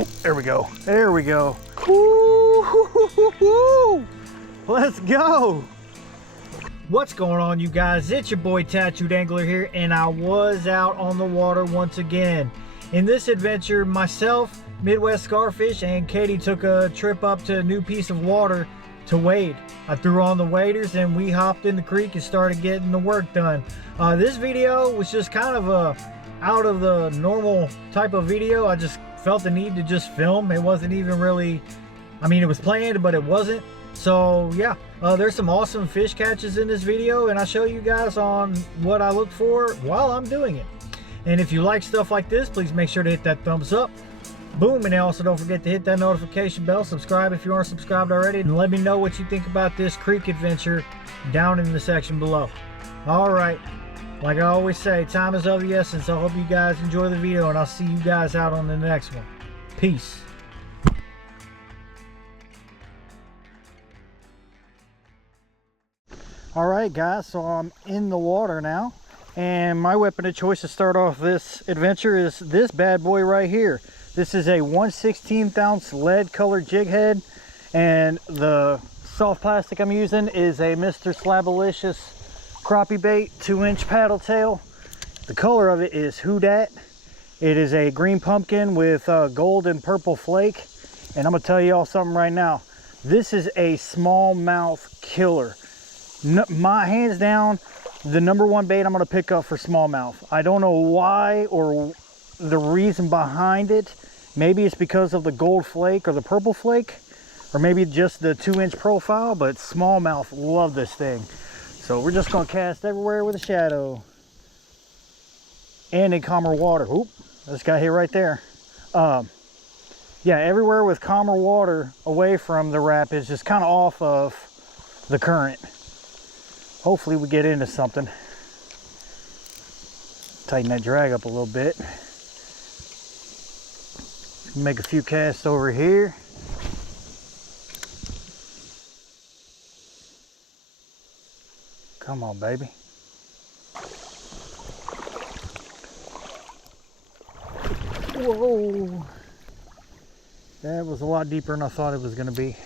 Oh, there we go. There we go. Woo-hoo-hoo-hoo-hoo. Let's go. What's going on, you guys? It's your boy Tattooed Angler here, and I was out on the water once again. In this adventure, myself, Midwest Scarfish, and Katie took a trip up to a new piece of water to wade. I threw on the waders and we hopped in the creek and started getting the work done. This video was just kind of a out of the normal type of video. I just felt the need to just film. It wasn't even really, I mean, it was planned, but it wasn't. So yeah, there's some awesome fish catches in this video, and I'll show you guys on what I look for while I'm doing it. And if you like stuff like this, please make sure to hit that thumbs up. Boom, and also don't forget to hit that notification bell, subscribe if you aren't subscribed already, and let me know what you think about this creek adventure down in the section below. All right, like I always say, time is of the essence. I hope you guys enjoy the video, and I'll see you guys out on the next one. Peace. All right, guys, so I'm in the water now, and my weapon of choice to start off this adventure is this bad boy right here. This is a 1/16 ounce lead colored jig head, and the soft plastic I'm using is a Mr. Slabalicious crappie bait 2-inch paddle tail. The color of it is Who Dat. It is a green pumpkin with gold and purple flake, and I'm gonna tell you all something right now. This is a smallmouth killer. My hands down, the #1 bait I'm gonna pick up for smallmouth. I don't know why or the reason behind it. Maybe it's because of the gold flake or the purple flake, or maybe just the 2-inch profile, but smallmouth love this thing. So we're just gonna cast everywhere with a shadow and in calmer water. Oop, this guy here right there. Yeah, everywhere with calmer water, away from the rapids, just kind of off of the current. Hopefully we get into something. Tighten that drag up a little bit. Make a few casts over here. Come on, baby. Whoa. That was a lot deeper than I thought it was going to be.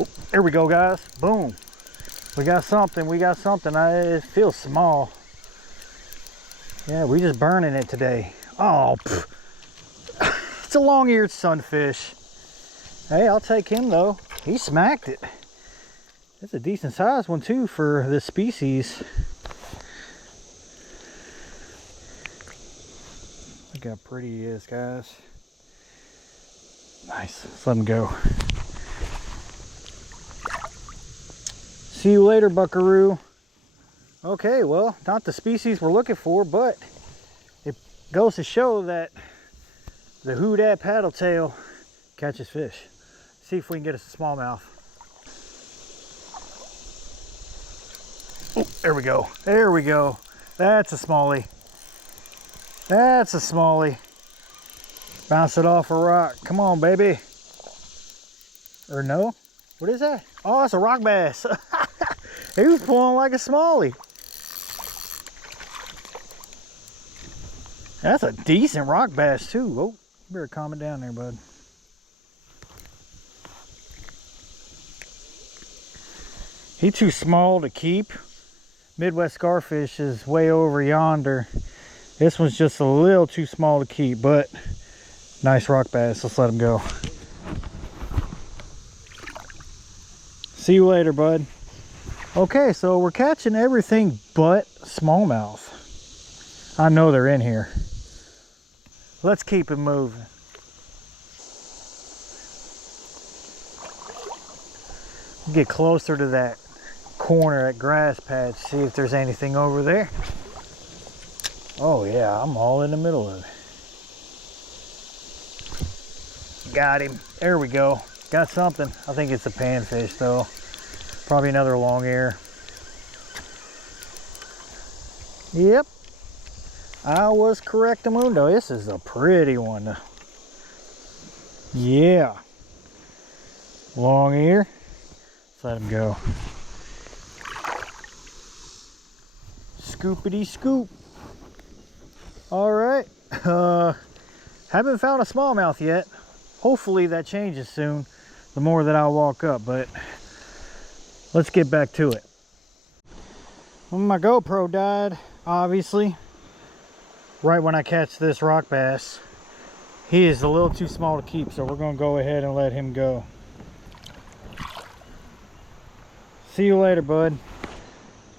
Oh, there we go, guys. Boom. We got something. We got something. It feels small. Yeah, we just burning it today. Oh, it's a long-eared sunfish. Hey, I'll take him though. He smacked it. It's a decent sized one too for this species. Look how pretty he is, guys. Nice. Let's let him go. See you later, buckaroo. Okay, well, not the species we're looking for, but it goes to show that the Who Dat paddle tail catches fish. See if we can get us a smallmouth. Oh, there we go. There we go. That's a smallie. That's a smallie. Bounce it off a rock. Come on, baby. Or no? What is that? Oh, it's a rock bass. He was pulling like a smallie. That's a decent rock bass too. Oh, you better calm it down there, bud. He's too small to keep. Midwest Scarfish is way over yonder. This one's just a little too small to keep, but nice rock bass. Let's let him go. See you later, bud. Okay, so we're catching everything but smallmouth. I know they're in here. Let's keep it moving. Get closer to that corner, that grass patch, see if there's anything over there. Oh yeah, I'm all in the middle of it. Got him. There we go. Got something. I think it's a panfish though. Probably another long ear. Yep. I was correctamundo. This is a pretty one. Yeah. Long ear. Let's let him go. scoopity scoop. All right, haven't found a smallmouth yet. Hopefully that changes soon, the more that I walk up, but let's get back to it. Well, my GoPro died, obviously, right when I catch this rock bass. He is a little too small to keep, so we're gonna go ahead and let him go. See you later, bud.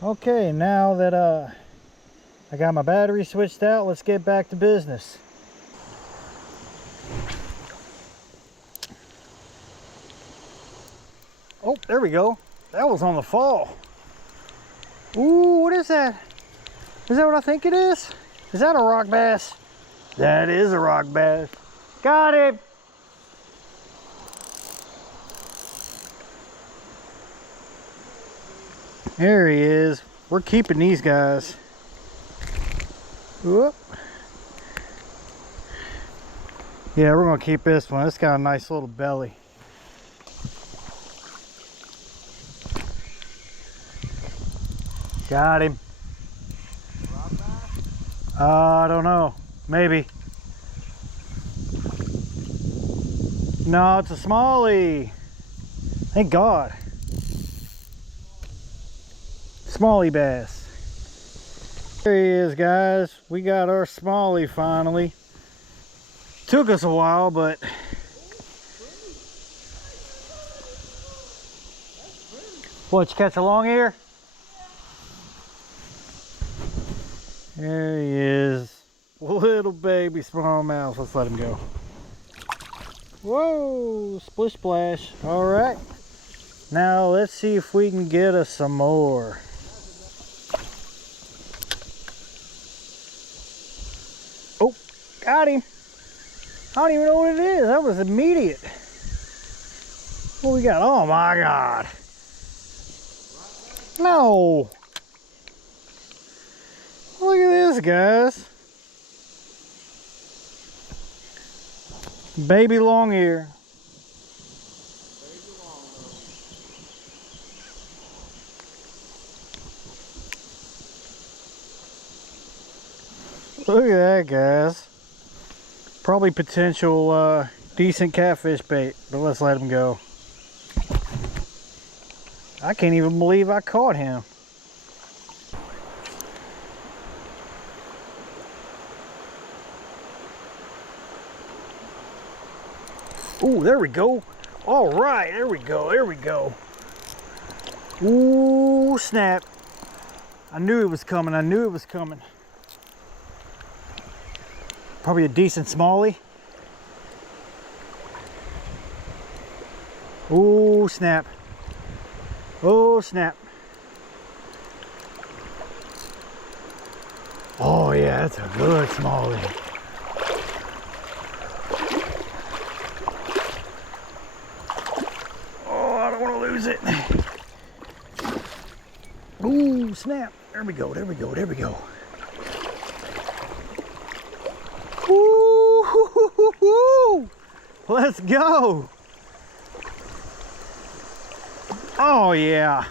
Okay, now that I got my battery switched out, let's get back to business. Oh, there we go. That was on the fall. Ooh, what is that? Is that what I think it is? Is that a rock bass? That is a rock bass. Got him. There he is. We're keeping these guys. Whoop. Yeah, we're gonna keep this one. It's got a nice little belly. Got him. I don't know. Maybe. No, it's a smallie. Thank God. Smallie bass. There he is, guys. We got our smallie finally. Took us a while, but what, you catch a long ear? There he is. Little baby smallmouth. Let's let him go. Whoa, splish splash. All right. Now let's see if we can get us some more. Oh, got him. I don't even know what it is. That was immediate. What we got? Oh my God. No. Look at this, guys. Baby long ear. Look at that, guys. Probably potential decent catfish bait, but let's let him go. I can't even believe I caught him. Ooh, there we go. All right, there we go, there we go. Ooh, snap. I knew it was coming, I knew it was coming. Probably a decent smallie. Oh, snap. Oh, snap. Oh, yeah, that's a good smallie. Oh, I don't want to lose it. Ooh, snap. There we go, there we go, there we go. Ooh, let's go. Oh yeah,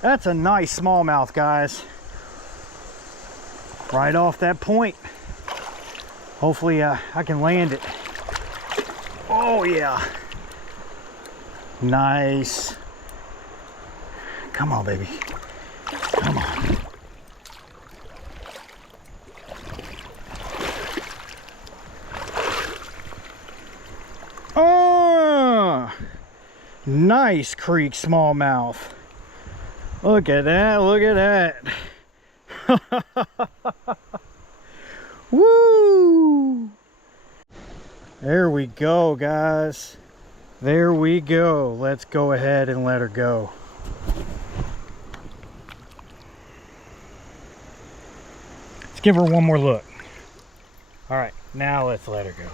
that's a nice smallmouth, guys. Right off that point. Hopefully I can land it. Oh yeah. Nice. Come on, baby. Come on. Oh, nice creek smallmouth. Look at that, look at that. Woo! There we go, guys. There we go. Let's go ahead and let her go. Let's give her one more look. All right, now let's let her go.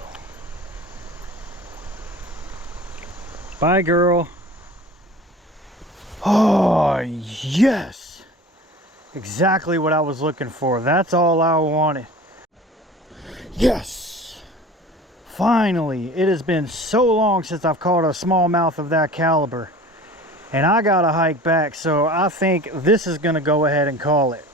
Bye, girl. Oh, yes. Exactly what I was looking for. That's all I wanted. Yes. Finally. It has been so long since I've caught a smallmouth of that caliber. And I got to hike back, so I think this is going to go ahead and call it.